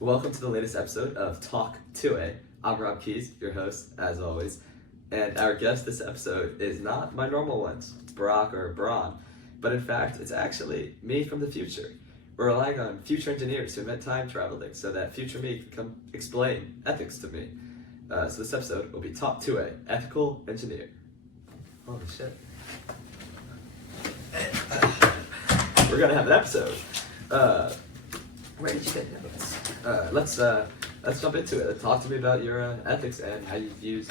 Welcome to the latest episode of Talk to A. I'm Rob Keys, your host, as always, and our guest this episode is not my normal ones, Barack or Braun, but in fact, it's actually me from the future. We're relying on future engineers who invent time traveling so that future me can come explain ethics to me. So this episode will be Talk to A, ethical engineer. Holy shit. We're gonna have an episode. Where did you get notes? Let's jump into it. Talk to me about your ethics and how you've used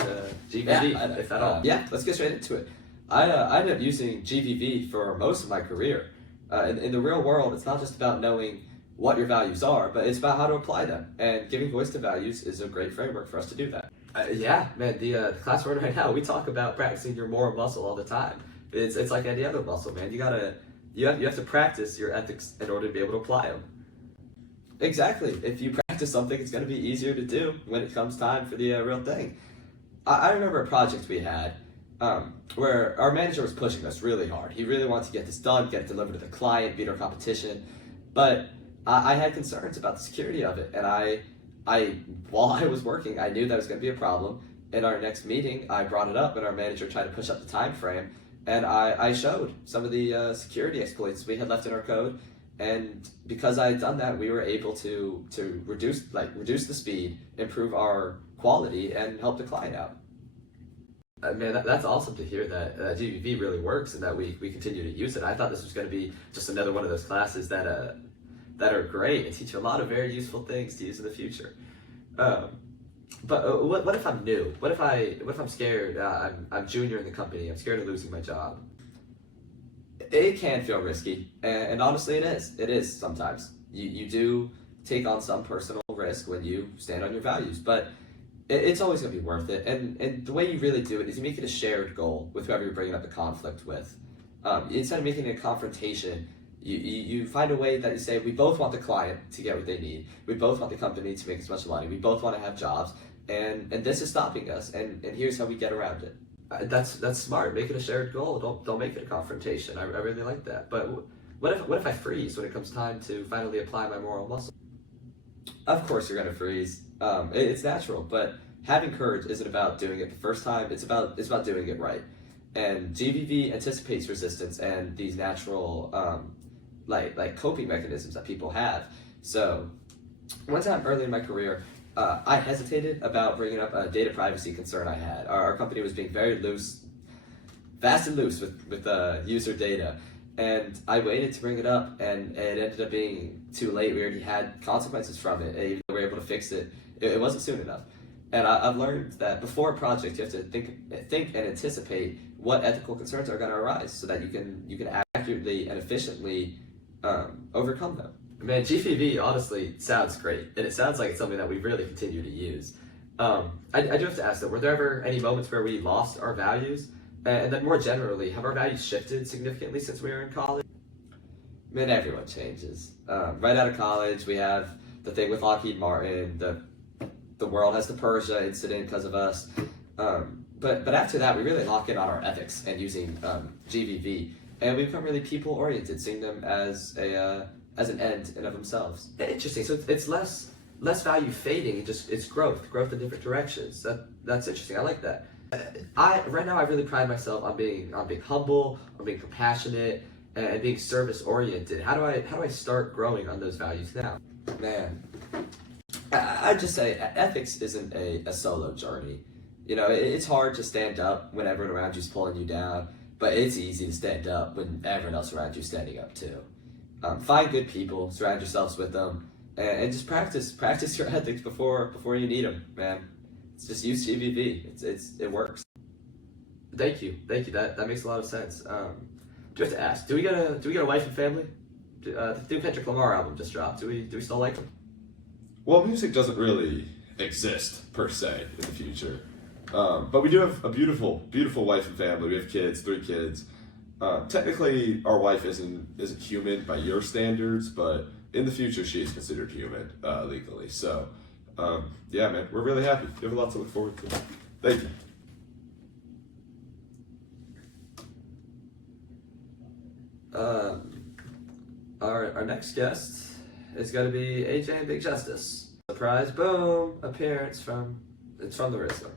GVV, if at all. Yeah, let's get straight into it. I ended up using GVV for most of my career. In the real world, it's not just about knowing what your values are, but it's about how to apply them. And giving voice to values is a great framework for us to do that. Yeah, man, the class we're in right now, we talk about practicing your moral muscle all the time. It's like any other muscle, man. You have to practice your ethics in order to be able to apply them. Exactly. If you practice something, it's going to be easier to do when it comes time for the real thing. I remember a project we had where our manager was pushing us really hard. He really wanted to get this done, get it delivered to the client, beat our competition. But I had concerns about the security of it. And while I was working, I knew that was going to be a problem. In our next meeting, I brought it up and our manager tried to push up the time frame. And I showed some of the security exploits we had left in our code. And because I had done that, we were able to reduce the speed, improve our quality, and help the client out. Man, that's awesome to hear that GVV really works and that we continue to use it. I thought this was going to be just another one of those classes that are great and teach you a lot of very useful things to use in the future. But what if I'm new? What if I'm scared? I'm junior in the company. I'm scared of losing my job. It can feel risky, and honestly it is. It is sometimes. You do take on some personal risk when you stand on your values, but it's always going to be worth it. And the way you really do it is you make it a shared goal with whoever you're bringing up the conflict with. Instead of making it a confrontation, you find a way that you say, we both want the client to get what they need. We both want the company to make as much money. We both want to have jobs, and this is stopping us, and here's how we get around it. That's smart. Make it a shared goal. Don't make it a confrontation. I really like that. But what if I freeze when it comes time to finally apply my moral muscle? Of course you're gonna freeze. It's natural. But having courage isn't about doing it the first time. It's about doing it right. And GVV anticipates resistance and these natural like coping mechanisms that people have. So one time early in my career, I hesitated about bringing up a data privacy concern I had. Our company was being very fast and loose with user data. And I waited to bring it up, and it ended up being too late. We already had consequences from it. Even though we were able to fix it, it wasn't soon enough. And I've learned that before a project, you have to think and anticipate what ethical concerns are going to arise so that you can accurately and efficiently overcome them. Man, GVV honestly sounds great, and it sounds like it's something that we really continue to use. I do have to ask though, were there ever any moments where we lost our values? And then more generally, have our values shifted significantly since we were in college? Man, everyone changes. Right out of college, we have the thing with Lockheed Martin, the world has the Persia incident because of us. But after that, we really lock in on our ethics and using GVV, and we become really people-oriented, seeing them as an end in of themselves. Interesting. So it's less value fading. It's growth in different directions. That's interesting. I like that. Right now I really pride myself on being humble, on being compassionate, and being service oriented. How do I start growing on those values now? Man, I'd just say ethics isn't a solo journey. You know, it's hard to stand up when everyone around you's pulling you down, but it's easy to stand up when everyone else around you's standing up too. Find good people, surround yourselves with them, and just practice your ethics before you need them, man. It's just use GVV. It works. Thank you. That makes a lot of sense. Do you have to ask? Do we get a wife and family? The new Kendrick Lamar album just dropped. Do we still like him? Well, music doesn't really exist per se in the future, but we do have a beautiful wife and family. We have kids, 3 kids. Technically, our wife isn't human by your standards, but in the future, she is considered human legally. So, yeah, man, we're really happy. We have a lot to look forward to. Thank you. Our next guest is going to be AJ and Big Justice. surprise, boom, appearance from the wrestler.